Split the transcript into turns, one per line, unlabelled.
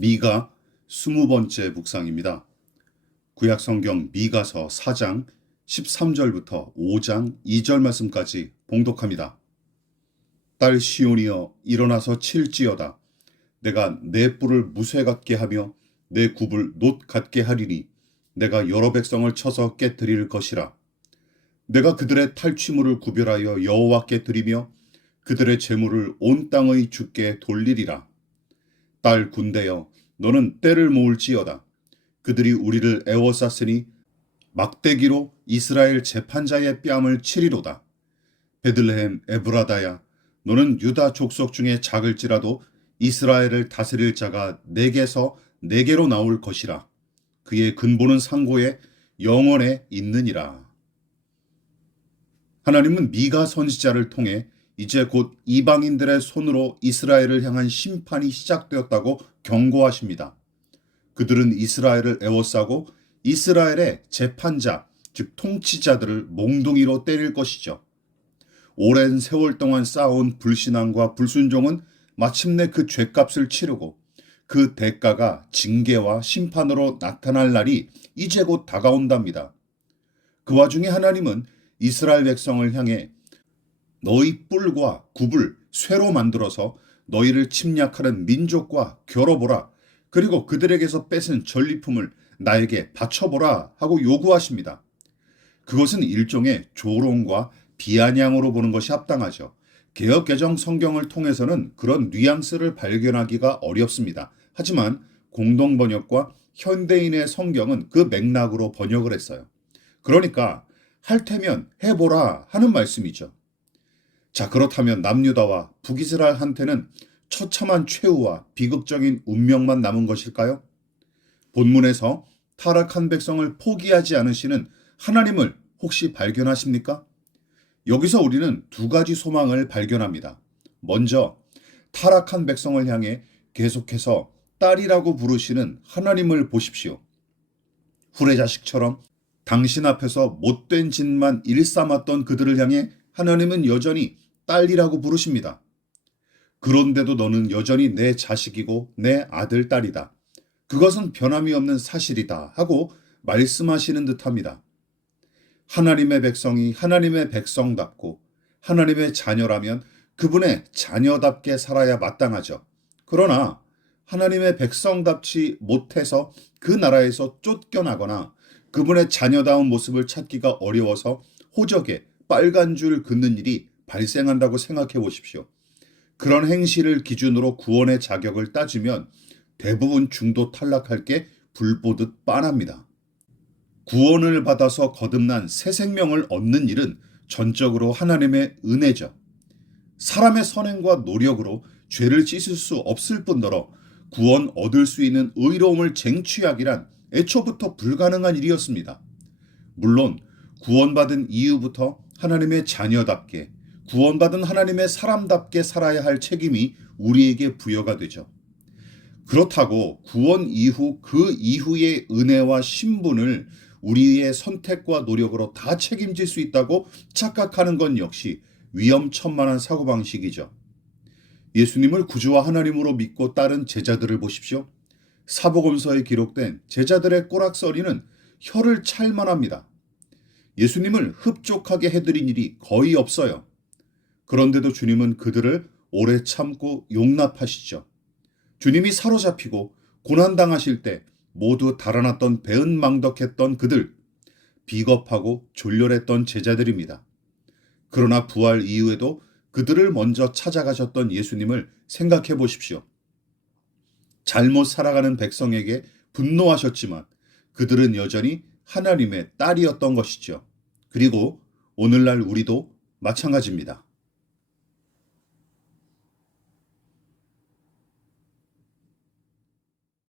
미가 스무 번째 묵상입니다. 구약 성경 미가서 4장 13절부터 5장 2절 말씀까지 봉독합니다. 딸 시온이여 일어나서 칠지어다. 내가 내 뿔을 무쇠 같게 하며 내 굽을 놋 같게 하리니 내가 여러 백성을 쳐서 깨뜨릴 것이라. 내가 그들의 탈취물을 구별하여 여호와께 드리며 그들의 재물을 온 땅의 주께 돌리리라. 딸 군대여 너는 때를 모을지어다. 그들이 우리를 애워쌌으니 막대기로 이스라엘 재판자의 뺨을 치리로다. 베들레헴 에브라다야 너는 유다 족속 중에 작을지라도 이스라엘을 다스릴 자가 내게서 내게로 나올 것이라. 그의 근본은 상고에 영원에 있느니라. 하나님은 미가 선지자를 통해 이제 곧 이방인들의 손으로 이스라엘을 향한 심판이 시작되었다고 경고하십니다. 그들은 이스라엘을 애워싸고 이스라엘의 재판자, 즉 통치자들을 몽둥이로 때릴 것이죠. 오랜 세월 동안 쌓아온 불신앙과 불순종은 마침내 그 죄값을 치르고 그 대가가 징계와 심판으로 나타날 날이 이제 곧 다가온답니다. 그 와중에 하나님은 이스라엘 백성을 향해 너희 뿔과 굽을 쇠로 만들어서 너희를 침략하는 민족과 겨뤄보라. 그리고 그들에게서 뺏은 전리품을 나에게 바쳐보라 하고 요구하십니다. 그것은 일종의 조롱과 비아냥으로 보는 것이 합당하죠. 개혁 개정 성경을 통해서는 그런 뉘앙스를 발견하기가 어렵습니다. 하지만 공동 번역과 현대인의 성경은 그 맥락으로 번역을 했어요. 그러니까 할 테면 해보라 하는 말씀이죠. 자, 그렇다면 남유다와 북이스라엘한테는 처참한 최후와 비극적인 운명만 남은 것일까요? 본문에서 타락한 백성을 포기하지 않으시는 하나님을 혹시 발견하십니까? 여기서 우리는 두 가지 소망을 발견합니다. 먼저 타락한 백성을 향해 계속해서 딸이라고 부르시는 하나님을 보십시오. 후레자식처럼 당신 앞에서 못된 짓만 일삼았던 그들을 향해 하나님은 여전히 딸이라고 부르십니다. 그런데도 너는 여전히 내 자식이고 내 아들, 딸이다. 그것은 변함이 없는 사실이다. 하고 말씀하시는 듯 합니다. 하나님의 백성이 하나님의 백성답고 하나님의 자녀라면 그분의 자녀답게 살아야 마땅하죠. 그러나 하나님의 백성답지 못해서 그 나라에서 쫓겨나거나 그분의 자녀다운 모습을 찾기가 어려워서 호적에 빨간 줄 긋는 일이 발생한다고 생각해 보십시오. 그런 행실을 기준으로 구원의 자격을 따지면 대부분 중도 탈락할 게 불보듯 빤합니다. 구원을 받아서 거듭난 새 생명을 얻는 일은 전적으로 하나님의 은혜죠. 사람의 선행과 노력으로 죄를 씻을 수 없을 뿐더러 구원 얻을 수 있는 의로움을 쟁취하기란 애초부터 불가능한 일이었습니다. 물론 구원받은 이후부터 하나님의 자녀답게 구원받은 하나님의 사람답게 살아야 할 책임이 우리에게 부여가 되죠. 그렇다고 구원 이후 그 이후의 은혜와 신분을 우리의 선택과 노력으로 다 책임질 수 있다고 착각하는 건 역시 위험천만한 사고방식이죠. 예수님을 구주와 하나님으로 믿고 따른 제자들을 보십시오. 사복음서에 기록된 제자들의 꼬락서리는 혀를 찰만합니다. 예수님을 흡족하게 해드린 일이 거의 없어요. 그런데도 주님은 그들을 오래 참고 용납하시죠. 주님이 사로잡히고 고난당하실 때 모두 달아났던 배은망덕했던 그들, 비겁하고 졸렬했던 제자들입니다. 그러나 부활 이후에도 그들을 먼저 찾아가셨던 예수님을 생각해 보십시오. 잘못 살아가는 백성에게 분노하셨지만 그들은 여전히 하나님의 딸이었던 것이죠. 그리고 오늘날 우리도 마찬가지입니다.